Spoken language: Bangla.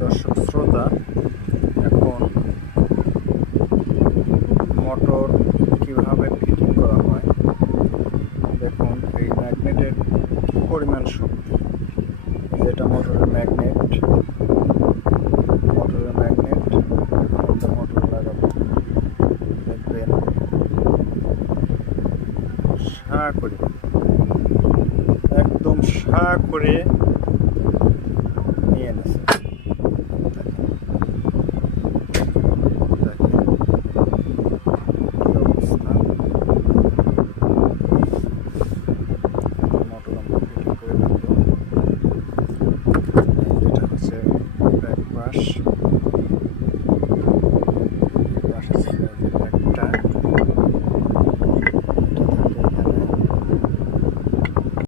দর্শক শ্রোতা, এখন মোটর কিভাবে ফিটিং করা হয় দেখুন। এই ম্যাগনেটের কি পরিমাণ শক্তি। যেটা মোটরের ম্যাগনেট, মোটর লাগাবো, দেখবেন একদম করে নিয়ে নিচ্ছে।